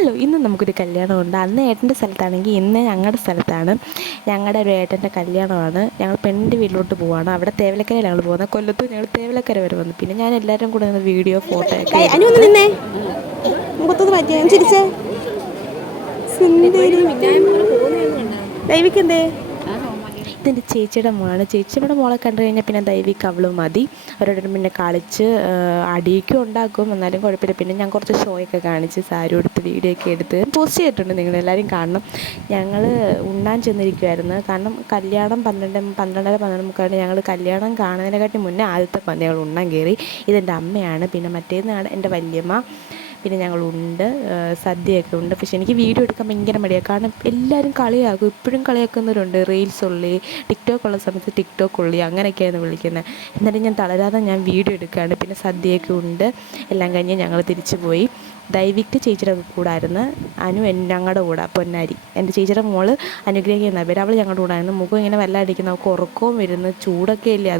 Hello, ഇന്ന് നമുക്കൊരു കല്യാണമുണ്ട്. അന്ന് ഏട്ടൻ്റെ സ്ഥലത്താണെങ്കിൽ ഇന്ന് ഞങ്ങളുടെ സ്ഥലത്താണ്. ഞങ്ങളുടെ ഒരു ഏട്ടൻ്റെ കല്യാണമാണ്. ഞങ്ങൾ പെണ്ണിൻ്റെ വീട്ടിലോട്ട് പോവുകയാണ്. അവിടെ തേവലക്കരയിലാണ് ഞങ്ങൾ പോകുന്നത്. കൊല്ലത്ത് ഞങ്ങൾ തേവലക്കര വരെ വന്നു. പിന്നെ ഞാൻ എല്ലാവരും കൂടെ നിന്ന് വീഡിയോ ഫോട്ടോ ഒക്കെ നിന്നേ മുഖത്തൊന്ന് മാറ്റിയ ചിരിച്ചേ ദൈവിക്കെന്തേ. ഇതെൻ്റെ ചേച്ചിയുടെ മോളാണ്. ചേച്ചിയുടെ മോളെ കണ്ടു കഴിഞ്ഞാൽ പിന്നെ ദൈവിക്ക് അവൾ മതി. അവരോടൊരു പിന്നെ കളിച്ച് അടിയൊക്കെ ഉണ്ടാക്കും, എന്നാലും കുഴപ്പമില്ല. പിന്നെ ഞാൻ കുറച്ച് ഷോയൊക്കെ കാണിച്ച് സാരി എടുത്ത് വീഡിയോ ഒക്കെ എടുത്ത് പോസ്റ്റ് ചെയ്തിട്ടുണ്ട്. നിങ്ങളെല്ലാവരും കാണണം. ഞങ്ങൾ ഉണ്ണാൻ ചെന്നിരിക്കുമായിരുന്നു. കാരണം കല്യാണം 12:30 ഞങ്ങൾ കല്യാണം കാണുന്നതിനെക്കാട്ടി മുന്നേ ആദ്യത്തെ പന്തി ഞങ്ങൾ ഉണ്ണാൻ കയറി. ഇതെൻ്റെ അമ്മയാണ്. പിന്നെ മറ്റേന്നാണ് എൻ്റെ വല്യമ്മ. പിന്നെ ഞങ്ങളുണ്ട്, സദ്യയൊക്കെ ഉണ്ട്. പക്ഷെ എനിക്ക് വീഡിയോ എടുക്കാൻ ഭയങ്കര മടിയാണ്. കാരണം എല്ലാവരും കളിയാക്കും. ഇപ്പോഴും കളിയാക്കുന്നവരുണ്ട്. റീൽസ് ഉള്ളി, ടിക്ടോക്ക് ഉള്ള സമയത്ത് ടിക്ടോക്ക് ഉള്ളി അങ്ങനെയൊക്കെയാണ് വിളിക്കുന്നത്. എന്നാലും ഞാൻ തളരാതെ ഞാൻ വീഡിയോ എടുക്കുകയാണ്. പിന്നെ സദ്യയൊക്കെ ഉണ്ട്. എല്ലാം കഴിഞ്ഞ് ഞങ്ങൾ തിരിച്ചു പോയി. ദൈവിക്ക് ചേച്ചിയുടെ കൂടായിരുന്നു. അനു ഞങ്ങളുടെ കൂടെ പൊന്നാരി. എൻ്റെ ചേച്ചിയുടെ മോള് അനുഗ്രഹിക്കുന്ന പേര്. അവൾ ഞങ്ങളുടെ കൂടായിരുന്നു. മുഖം ഇങ്ങനെ വല്ലാടിക്കുന്ന, അവൾക്ക് ഉറക്കവും വരുന്നു, ചൂടൊക്കെ ഇല്ലേ, അത്